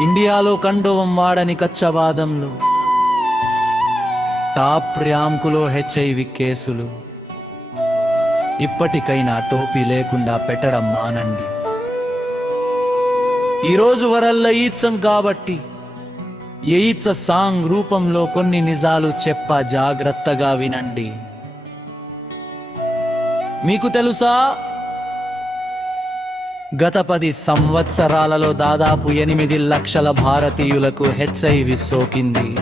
ఇండియాలో కండువం వాడని కచ్చవాదంలు top ర్యాంకులో HIV కేసులు. ఇప్పటికైనా టోపీ లేకుండా పెట్టడం మానండి. ఈరోజు వరల్ల ఈత్సం కాబట్టి ఎయిత్స సాంగ్ రూపంలో కొన్ని నిజాలు చెప్ప జాగ్రత్తగా వినండి. మీకు తెలుసా? గత పది సంవత్సరాలలో దాదాపు ఎనిమిది లక్షల భారతీయులకు హెచ్ఐవి సోకింది.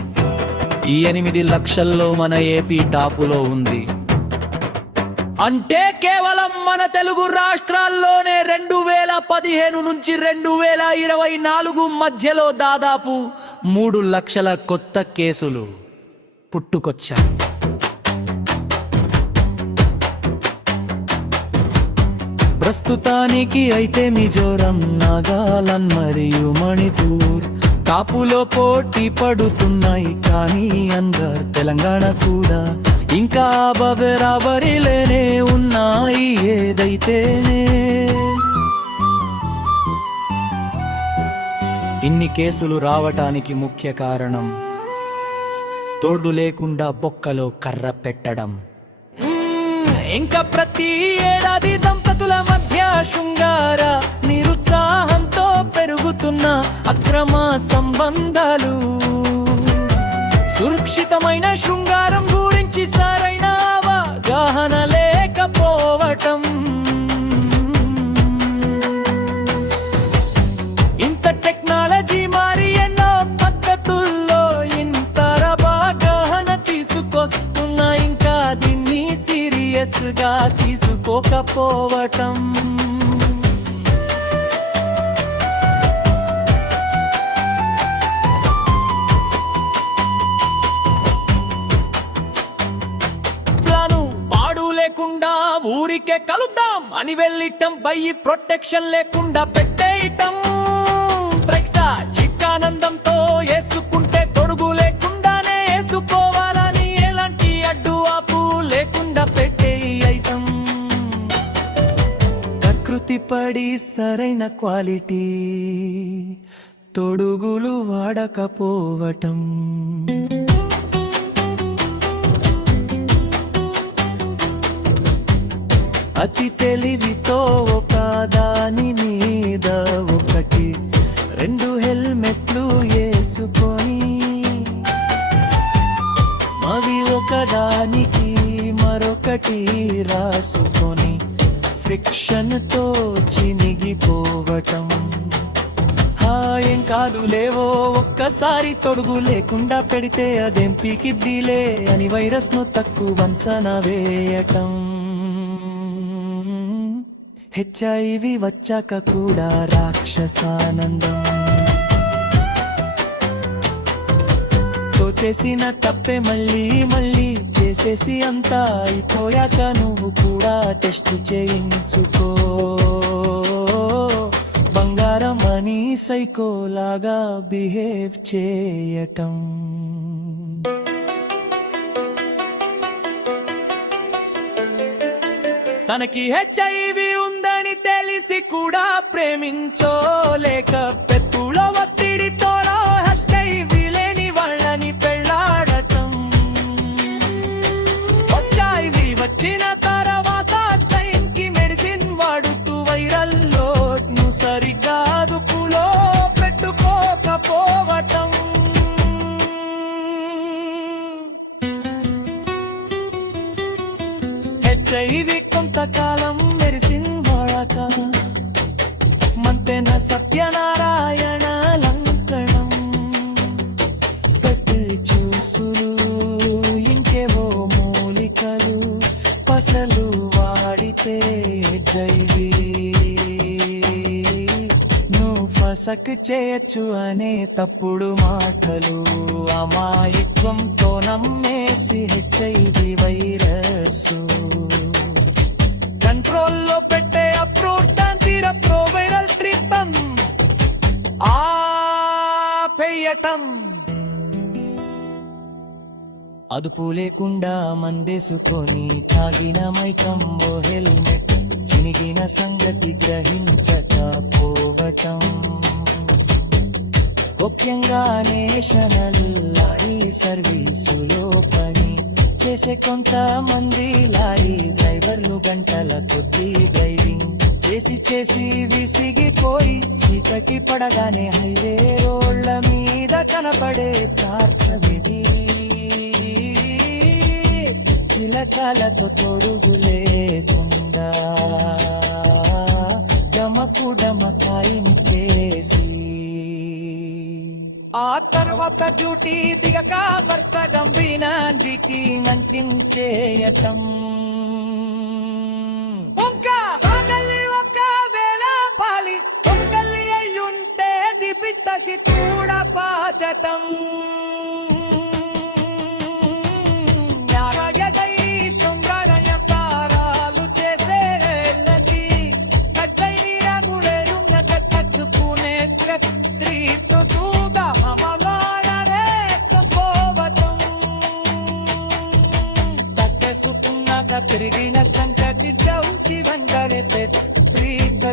ఈ ఎనిమిది లక్షల్లో మన ఏపీ టాపులో ఉంది. అంటే కేవలం మన తెలుగు రాష్ట్రాల్లోనే రెండు వేల పదిహేను నుంచి రెండు వేల ఇరవై నాలుగు మధ్యలో దాదాపు మూడు లక్షల కొత్త కేసులు పుట్టుకొచ్చాయి. ప్రస్తుతానికి అయితే మిజోరం నాగాలన్ మరియు మణిపూర్. కాపులో పోటీ పడుతున్నాయి కానీ అందర్ తెలంగాణ కూడా. ఇంకా బబరాబరిలేనే ఉన్నాయి ఏదైతేనే. ఇన్ని కేసులు రావటానికి ముఖ్య కారణం తోడు లేకుండా బొక్కలో కర్ర పెట్టడం. ఇంకా ప్రతి ఏడాది శృంగార నిరుత్సాహంతో పెరుగుతున్న అక్రమ సంబంధాలు. సురక్షితమైన శృంగారం గురించి సరైన అవగాహన లేకపోవటం. ఇంత టెక్నాలజీ మారి ఎన్నో పద్ధతుల్లో ఇంత అవగాహన తీసుకొస్తున్నా ఇంకా దీన్ని సీరియస్గా తీసుకోకపోవటం. లేకుండా ఊరికే కలుద్దాం అని వెళ్ళిటం బయ్యి ప్రొటెక్షన్ లేకుండా పెట్టేయటం. చిక్కానందంతో వేసుకుంటే తొడుగు లేకుండానే వేసుకోవాలని ఎలాంటి అడ్డు ఆపు లేకుండా పెట్టేయటం. ప్రకృతి పడి సరైన క్వాలిటీ తొడుగులు వాడకపోవటం. అతి తెలివితో ఒక దాని మీద ఒకటి రెండు హెల్మెట్లు వేసుకొని. అవి ఒకదానికి మరొకటి రాసుకొని ఫ్రిక్షన్తో చినిగిపోవటం. హాయం కాదు లేవో ఒక్కసారి తొడుగు లేకుండా పెడితే అదేం పీకిద్దిలే అని వైరస్ను తక్కువ వంచన వేయటం. హెచ్ఐవి వచ్చాక కూడా రాక్షసానందం. తో చేసిన తప్పే మళ్ళీ మళ్ళీ చేసేసి అంతా అయిపోయాక నువ్వు కూడా టెస్ట్ చేయించుకో. బంగారం అని సైకోలాగా బిహేవ్ చేయటం. తనకి హెచ్ఐవి అని తెలిసి కూడా ప్రేమించోలేక పెత్తుల ఒత్తిడితో హెచ్ఐవి లేని వాళ్ళని పెళ్ళాడటం. వచ్చాయి వచ్చిన తర్వాత టైంకి మెడిసిన్ వాడుతూ వైరల్ లోడ్ను సరిగ్గా అదుపులో పెట్టుకోకపోవటం. హెచ్ఐవి కొంతకాలం మెరిసింది వాడక మంతెన సత్యనారాయణ లంకణం పెట్టి చూసులు ఇంకేవో మూలికలు పసలు వాడితే జైవి. నువ్వు ఫసక్ చేయొచ్చు అనే తప్పుడు మాటలు అమాయత్వంతో నమ్మేసి హెచ్ఐవి వైరస్ కంట్రోల్లో పెట్టే అప్రూవ్ తాంతీర ఆపేయటం. అదుపు లేకుండా మందేసుకొని తాగిన మైకం ఓ హెల్మెట్ చినిగిన సంగతి గ్రహించకపోవటం ముఖ్యంగా నేషనల్ లారీ సర్వీసులో పని చేసే కొంతమంది లారీ డ్రైవర్లు గంటల కొద్ది డ్రైవింగ్. చేసి చేసి విసిగిపోయి చీకటి పడగానే హైవే రోడ్ల మీద కనపడే తార్చవిధి చిలకలకు తొడుగు డమకు డమకాయం చేసి ఆ తర్వాత డ్యూటీ దిగక భర్త గంభీనాంజికి అంటించేయటం. తట్టేసుకున్నాక తిరిగిన కంటకి చౌకి వంగరెతే ప్రీత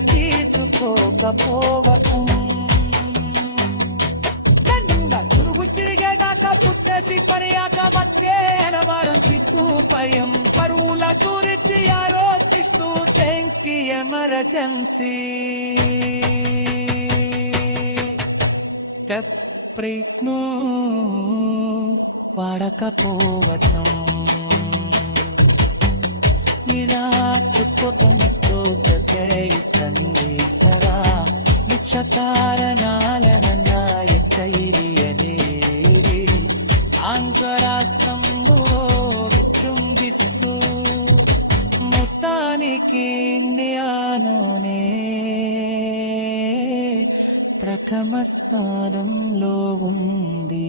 భయం. పరువుల గురించి ఆలోచిస్తూ టెంకి ఎమర్జెన్సీ టెప్రిక్ను వాడకపోవటం ఇలా తండ్రి సరా ముఖ్య తొలికి ఇండియాలోనే ప్రథమ స్థానంలో ఉంది.